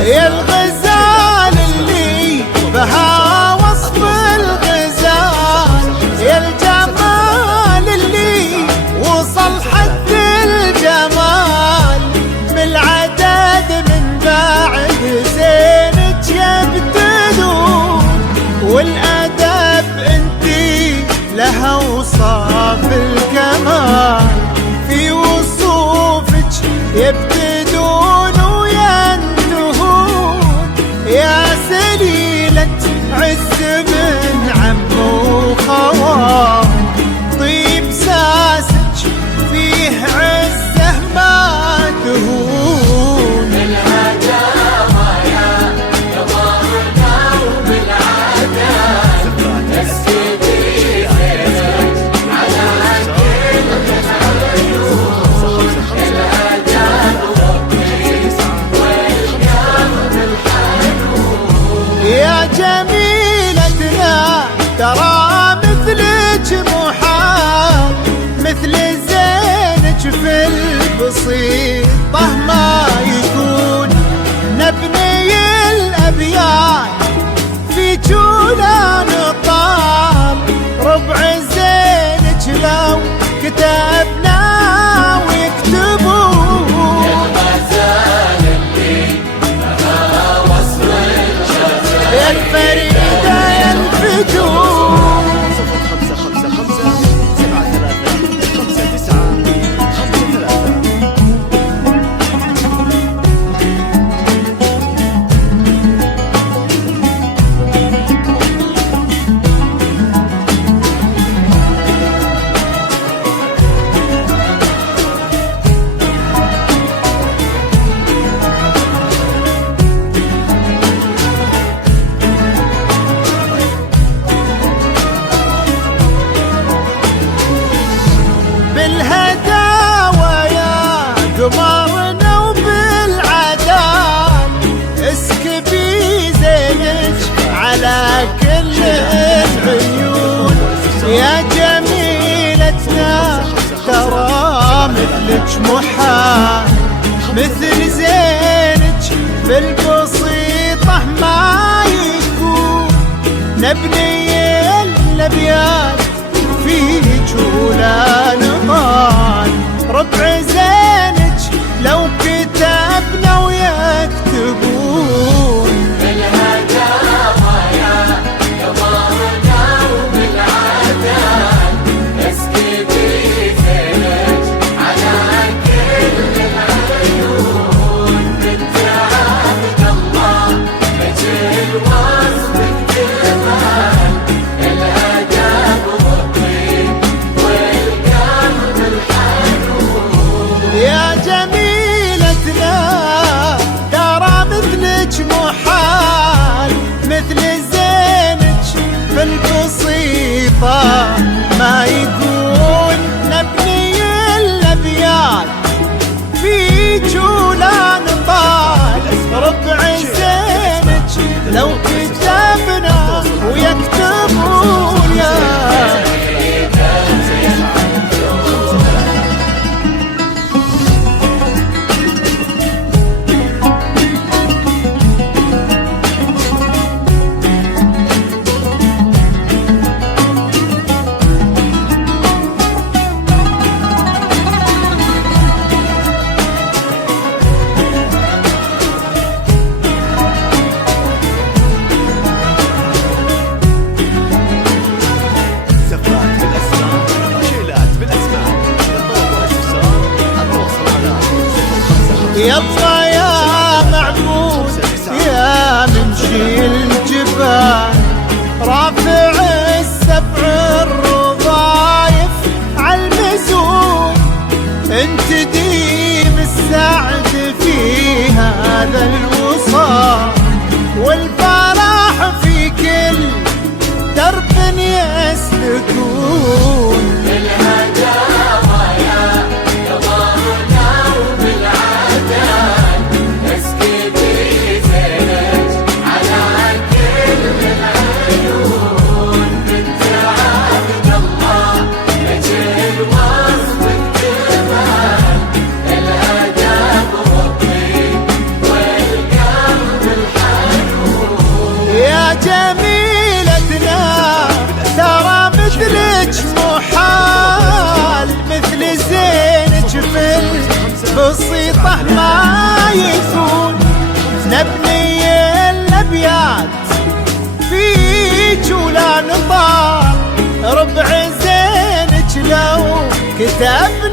يا الغزال اللي بها وصف الغزال، يا الجمال اللي وصل حد الجمال، بالعدد من بعد زينك يبتدون، والأدب انتي لها وصاف الكمال، في وصوفك يبتدون يا سليلة عز من عم وخوال، طيب ساسج فيه عزه ما تهون، الهجامة يا قمرنا وبالعدد تسكتي زينك على كل العيون، الهجام ربي والقلب الحنون. يا جميلتنا ترى مثلك محال، مثل زينك في البسيطة ما يكون، نبني الأبيات في جولان طال، ربع زينك لو كتبنا ويكتبون، الغزال اللي بها وصف الجزال، يا الفريدة يا الفتون. 5 قمرنا وبالعداد، اسكبي زينك على كل العيون، يا جميلتنا ترى مثلك محال، مثل زينك بالبسيطة ما يكون، نبني الأبيات في جولان طال، ربع زينك لو كتبنا ويكتبون، الهجامة يا قمرنا وبالعداد اسكبي زينك على كل العيون، بنت عبد الله وجه الوصف اكتمال، الهجام يبقى يا معبود يا ممشي الجبال، رافع السبع الرضايف عالمزون، انت ديم السعد في هذا الوصال، والفرح في كل درب يسلكون. بالهدايا يضعنا وبالعدل نسقي بزينك على كل العيون، بنت عبد الله نجل وصف الجمال، الادب والطيب والقلب الحنون. يا جميلتنا ترى مثلك محال، مثل زينك في البسيطة ما يكون، نبني الأبيات فيك ولا نطال، ربع زينك لو كتبنا